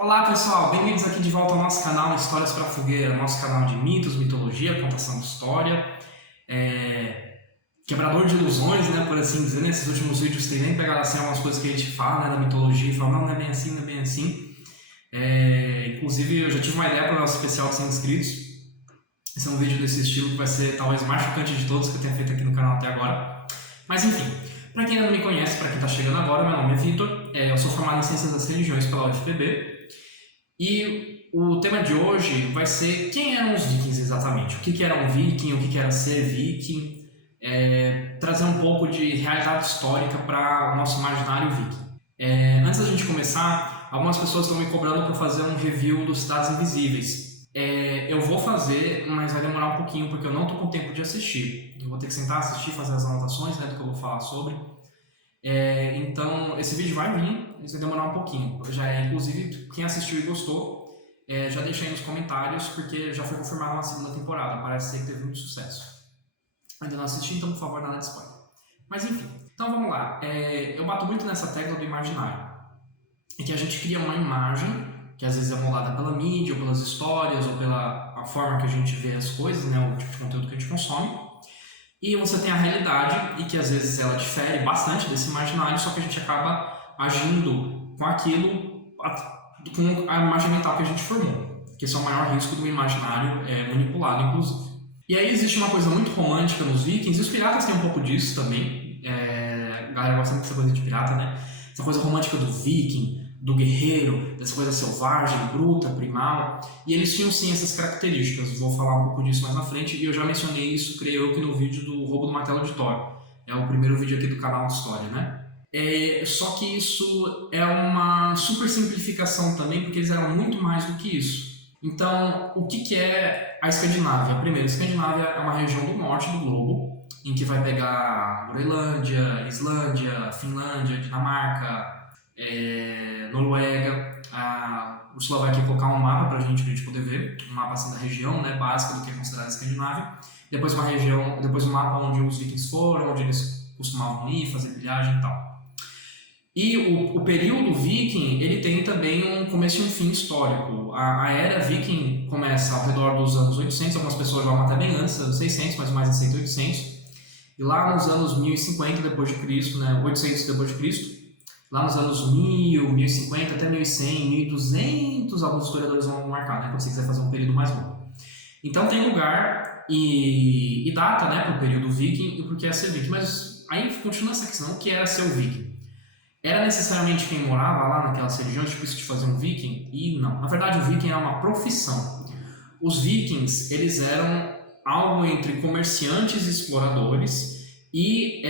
Olá pessoal, bem-vindos aqui de volta ao nosso canal Histórias para Fogueira, nosso canal de mitos, mitologia, contação de história, quebrador de ilusões, né, por assim dizer. Nesses últimos vídeos tem nem pegado assim algumas coisas que a gente fala, né, da mitologia e fala, não é bem assim, não é bem assim. Inclusive eu já tive uma ideia para o nosso especial de 100 inscritos. Esse é um vídeo desse estilo que vai ser talvez o mais chocante de todos que eu tenho feito aqui no canal até agora. Mas enfim, para quem ainda não me conhece, para quem está chegando agora, meu nome é Vitor, eu sou formado em Ciências das Religiões pela UFPB. E o tema de hoje vai ser quem eram os vikings exatamente, o que era um viking, o que era ser viking, trazer um pouco de realidade histórica para o nosso imaginário viking. Antes da gente começar, algumas pessoas estão me cobrando para fazer um review dos Cidades Invisíveis. Eu vou fazer, mas vai demorar um pouquinho porque eu não estou com tempo de assistir. Eu vou ter que sentar, assistir, fazer as anotações, né, do que eu vou falar sobre. Então esse vídeo vai vir, isso vai demorar um pouquinho. Inclusive, quem assistiu e gostou, já deixa aí nos comentários, porque já foi confirmada uma segunda temporada, parece ser que teve muito sucesso. Ainda não assisti, então por favor, nada de spoiler. Mas enfim, então vamos lá. Eu bato muito nessa tecla do imaginário, em que a gente cria uma imagem, que às vezes é moldada pela mídia, ou pelas histórias, ou pela a forma que a gente vê as coisas, né, o tipo de conteúdo que a gente consome. E você tem a realidade, e que às vezes ela difere bastante desse imaginário, só que a gente acaba agindo com aquilo, com a imagem mental que a gente formou. Que esse é o maior risco do imaginário manipulado, inclusive. E aí existe uma coisa muito romântica nos vikings, e os piratas têm um pouco disso também. A galera gosta muito dessa coisa de pirata, né? Essa coisa romântica do viking, do guerreiro, dessa coisa selvagem, bruta, primal, e eles tinham sim essas características. Vou falar um pouco disso mais na frente, e eu já mencionei isso, creio eu, que no vídeo do Roubo do Martelo de Thor. É o primeiro vídeo aqui do canal de história, né? Só que isso é uma super simplificação também, porque eles eram muito mais do que isso. Então, o que é a Escandinávia? Primeiro, a Escandinávia é uma região do norte do globo, em que vai pegar Groenlândia, Islândia, Finlândia, Dinamarca, Noruega. A Ursula vai aqui colocar um mapa pra gente poder ver, um mapa assim da região, né, básica do que é considerada Escandinávia. Depois um mapa onde os vikings foram, onde eles costumavam ir, fazer pilhagem e tal. E o período viking, ele tem também um começo e um fim histórico. A era viking começa ao redor dos anos 800, algumas pessoas jogam até bem antes, anos 600, mas mais recente 800. E lá nos anos 1050 depois de Cristo, né, 800 depois de Cristo, lá nos anos 1000, 1050 até 1100, 1200, alguns historiadores vão marcar, né, quando você quiser fazer um período mais longo. Então tem lugar e data, né, para o período viking e porque é ser viking. Mas aí continua essa questão, o que era ser o viking? Era necessariamente quem morava lá naquelas regiões, tipo isso de fazer um viking? E não. Na verdade, o viking é uma profissão. Os vikings, eles eram algo entre comerciantes e exploradores e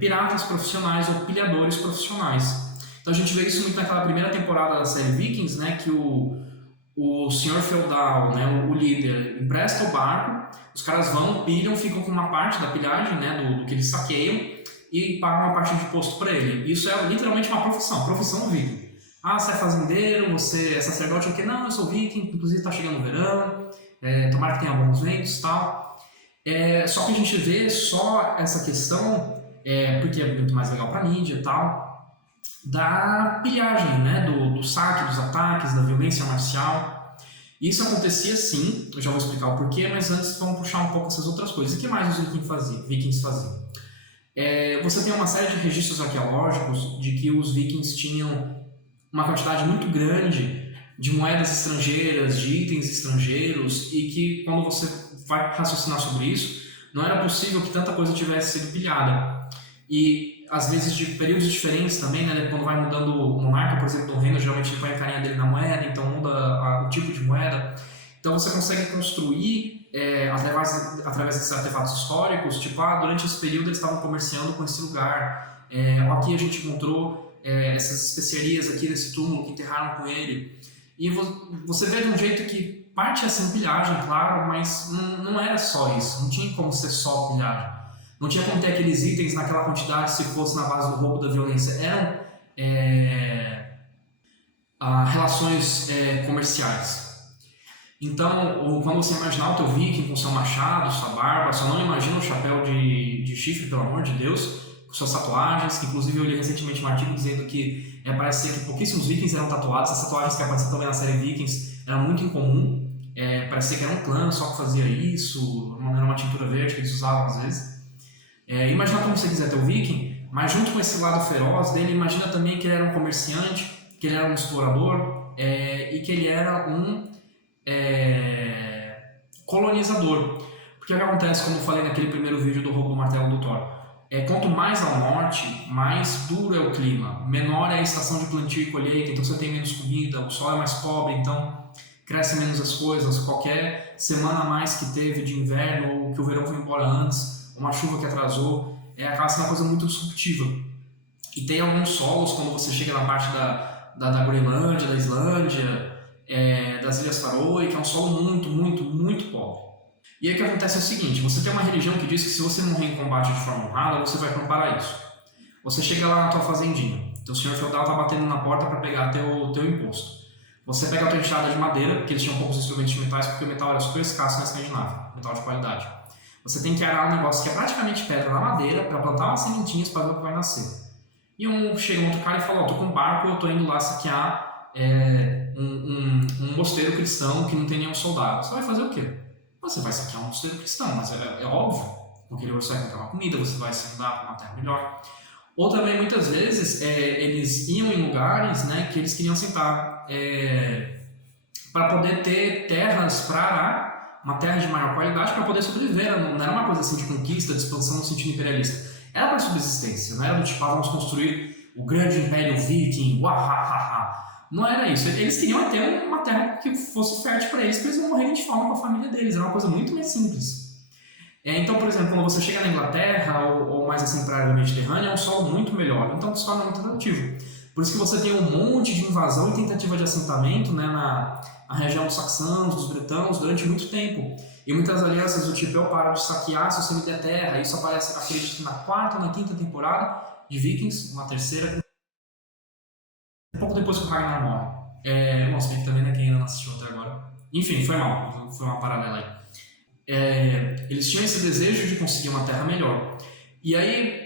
piratas profissionais ou pilhadores profissionais. Então a gente vê isso muito naquela primeira temporada da série Vikings, né, que o senhor feudal, né, o líder, empresta o barco, os caras vão, pilham, ficam com uma parte da pilhagem, né, do que eles saqueiam, e pagam uma parte de imposto para ele. Isso é literalmente uma profissão viking. Ah, você é fazendeiro, você é sacerdote, o quê? Não, eu sou viking, inclusive está chegando o verão, tomara que tenha bons ventos e tal. Só que a gente vê só essa questão, porque é muito mais legal para a mídia e tal, da pilhagem, né? do saque, dos ataques, da violência marcial. Isso acontecia sim, eu já vou explicar o porquê, mas antes vamos puxar um pouco essas outras coisas. E o que mais os vikings faziam? Você tem uma série de registros arqueológicos de que os vikings tinham uma quantidade muito grande de moedas estrangeiras, de itens estrangeiros, e que quando você vai raciocinar sobre isso, não era possível que tanta coisa tivesse sido pilhada. E às vezes de períodos diferentes também, né, quando vai mudando o monarca, por exemplo, do reino, geralmente ele põe a carinha dele na moeda, então muda o tipo de moeda. Então você consegue construir através desses artefatos históricos, tipo, durante esse período eles estavam comerciando com esse lugar, aqui a gente encontrou essas especiarias aqui nesse túmulo que enterraram com ele. E você vê de um jeito que parte essa pilhagem, claro, mas não era só isso, não tinha como ser só pilhagem. Não tinha como ter aqueles itens naquela quantidade se fosse na base do roubo, da violência. Eram relações comerciais. Então, quando você imaginar o teu viking com seu machado, sua barba, só não imagina o chapéu de chifre, pelo amor de Deus, suas tatuagens, que inclusive eu li recentemente um artigo dizendo que parece ser que pouquíssimos vikings eram tatuados, as tatuagens que aparecem também na série Vikings eram muito incomum, parecia que era um clã só que fazia isso, era uma tintura verde que eles usavam às vezes. Imagina como você quiser ter o viking, mas junto com esse lado feroz dele, imagina também que ele era um comerciante, que ele era um explorador e que ele era um colonizador. Porque o que acontece, como eu falei naquele primeiro vídeo do roubo do martelo do Thor, quanto mais ao norte, mais duro é o clima, menor é a estação de plantio e colheita, então você tem menos comida, o sol é mais pobre, então cresce menos as coisas, qualquer semana a mais que teve de inverno ou que o verão foi embora antes, uma chuva que atrasou, acaba sendo uma coisa muito disruptiva. E tem alguns solos, quando você chega na parte da Groenlândia, da Islândia, das Ilhas Faroe, que é um solo muito, muito, muito pobre. E aí o que acontece é o seguinte, você tem uma religião que diz que se você morrer em combate de forma honrada, você vai para um paraíso. Você chega lá na tua fazendinha, teu senhor feudal está batendo na porta para pegar teu imposto. Você pega a tua enxada de madeira, porque eles tinham poucos instrumentos de metais, porque o metal era super escasso na Escandinávia, metal de qualidade. Você tem que arar um negócio que é praticamente pedra na madeira para plantar umas sementinhas para ver o que vai nascer. E chega um outro cara e fala, tô com um barco, eu tô indo lá saquear um mosteiro cristão que não tem nenhum soldado. Você vai fazer o quê? Você vai saquear um mosteiro cristão, mas é óbvio, porque você vai comprar uma comida, você vai se mudar para uma terra melhor. Ou também, muitas vezes, eles iam em lugares, né, que eles queriam sentar para poder ter terras para arar, uma terra de maior qualidade para poder sobreviver. Não era uma coisa assim de conquista, de expansão no sentido imperialista. Era para subsistência, não era do tipo, vamos construir o grande império viking, uahahaha. Não era isso. Eles queriam ter uma terra que fosse fértil para eles não morrerem de fome com a família deles. Era uma coisa muito mais simples. Então, por exemplo, quando você chega na Inglaterra ou mais assim para a área mediterrânea, é um solo muito melhor. Então, o solo é muito atrativo. Por isso que você tem um monte de invasão e tentativa de assentamento, né, na região dos saxãos, dos bretãos, durante muito tempo. E muitas alianças do tipo, eu paro de saquear se você me der terra. Isso aparece, acredito que na 4ª ou na 5ª temporada de Vikings, uma terceira, pouco depois que o Ragnar morre. Bom, se bem que também, né, quem ainda não assistiu até agora. Enfim, foi mal, foi uma paralela aí. Eles tinham esse desejo de conseguir uma terra melhor. E aí,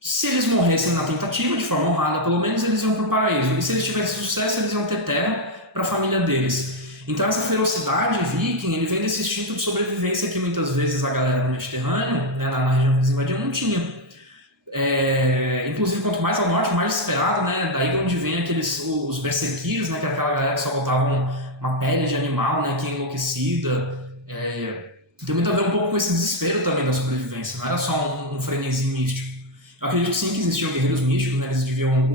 se eles morressem na tentativa, de forma honrada, pelo menos eles iam para o paraíso. E se eles tivessem sucesso, eles iam ter terra para a família deles. Então essa ferocidade viking, ele vem desse instinto de sobrevivência que muitas vezes a galera do Mediterrâneo, né, na região que eles invadiam, não tinha. Inclusive, quanto mais ao norte, mais desesperado, né? Daí de onde vem os berserkers, né? Que é aquela galera que só botavam uma pele de animal, né? Que é enlouquecida. Tem muito a ver um pouco com esse desespero também da sobrevivência, não era só um frenesi místico. Eu acredito sim que existiam guerreiros místicos, né? Eles deviam,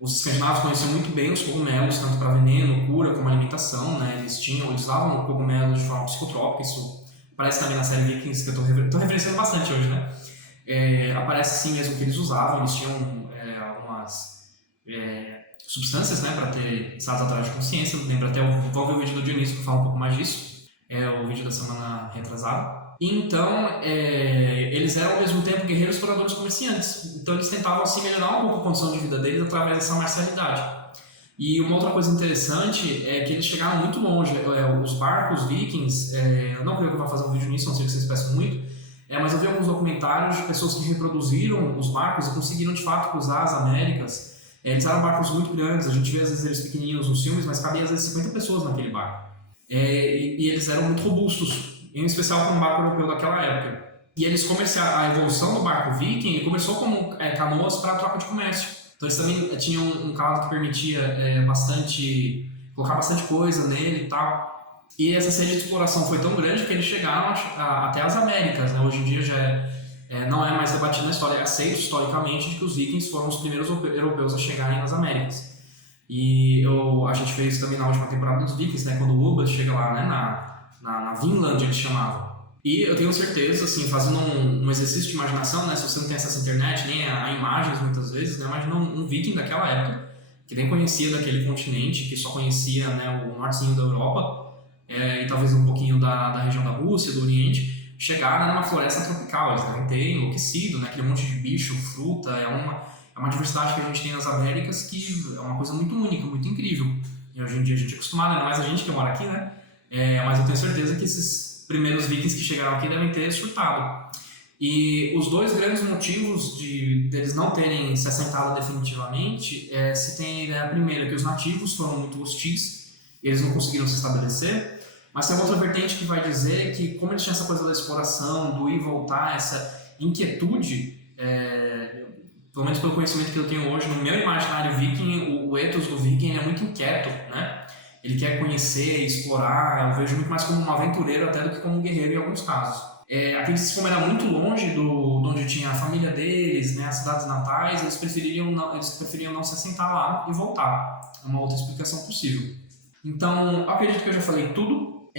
os escandinavos conheciam muito bem os cogumelos, tanto para veneno, cura, como alimentação, né? Eles usavam cogumelos de forma psicotrópica, isso aparece também na série Vikings, que eu tô referenciando bastante hoje, né? Aparece sim mesmo que eles usavam, eles tinham algumas substâncias, né, para ter estados atrás de consciência. Lembra até vou ver o vídeo do Dionísio que fala um pouco mais disso, o vídeo da semana retrasada. Então, eles eram ao mesmo tempo guerreiros, exploradores, comerciantes. Então eles tentavam assim melhorar um pouco a condição de vida deles através dessa marcialidade. E uma outra coisa interessante é que eles chegaram muito longe. Os barcos vikings, eu não creio que eu vá fazer um vídeo nisso, não sei que vocês peçam muito, mas eu vi alguns documentários de pessoas que reproduziram os barcos e conseguiram de fato cruzar as Américas. Eles eram barcos muito grandes, a gente vê às vezes eles pequenininhos nos filmes, mas cabia às vezes 50 pessoas naquele barco. E eles eram muito robustos, em especial para um barco europeu daquela época. E eles a evolução do barco viking começou como canoas para troca de comércio. Então eles também tinham um calado que permitia colocar bastante coisa nele e tal. E essa série de exploração foi tão grande que eles chegaram até as Américas, né? Hoje em dia já não é mais debatido na história, é aceito historicamente de que os vikings foram os primeiros europeus a chegarem nas Américas. E a gente fez também na última temporada dos vikings, né? Quando o Ubba chega lá, né? na Vinland, eles chamavam. E eu tenho certeza, assim, fazendo um exercício de imaginação, né? Se você não tem acesso à internet, nem a imagens muitas vezes, né? Imagina um viking daquela época, que nem conhecia daquele continente, que só conhecia, né, o nortezinho da Europa, e talvez um pouquinho da região da Rússia, do Oriente, chegar numa floresta tropical. Eles devem ter enlouquecido, né? Aquele monte de bicho, fruta, é uma diversidade que a gente tem nas Américas que é uma coisa muito única, muito incrível. E hoje em dia a gente é acostumado, ainda mais a gente que mora aqui, né? Mas eu tenho certeza que esses primeiros vikings que chegaram aqui devem ter surtado. E os dois grandes motivos deles não terem se assentado definitivamente se tem a ideia primeira, que os nativos foram muito hostis, e eles não conseguiram se estabelecer, mas tem outra vertente que vai dizer que, como eles tinham essa coisa da exploração, do ir e voltar, essa inquietude, pelo menos pelo conhecimento que eu tenho hoje, no meu imaginário viking, o ethos do viking é muito inquieto, né? Ele quer conhecer, explorar, eu vejo muito mais como um aventureiro até do que como um guerreiro em alguns casos. Aqueles que como era muito longe de onde tinha a família deles, né, as cidades natais, eles preferiam não se assentar lá e voltar. É uma outra explicação possível. Então, eu acredito que eu já falei tudo.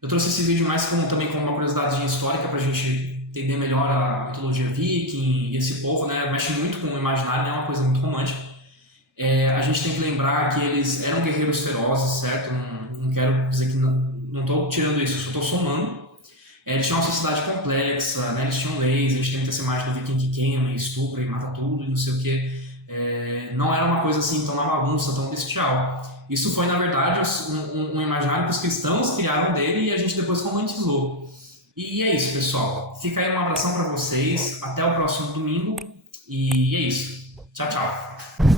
Eu trouxe esse vídeo mais também como uma curiosidade histórica para a gente entender melhor a mitologia viking e esse povo, né, mexe muito com o imaginário, né, é uma coisa muito romântica. A gente tem que lembrar que eles eram guerreiros ferozes, certo? Não quero dizer que não estou tirando isso, eu só estou somando. Eles tinham uma sociedade complexa, né? Eles tinham leis, a gente tem essa imagem do viking que queima, estupra e mata tudo e não sei o que. Não era uma coisa assim tão na bagunça, tão bestial. Isso foi, na verdade, um imaginário que os cristãos criaram dele e a gente depois romantizou. E é isso, pessoal. Fica aí um abração para vocês. Até o próximo domingo. E é isso. Tchau, tchau.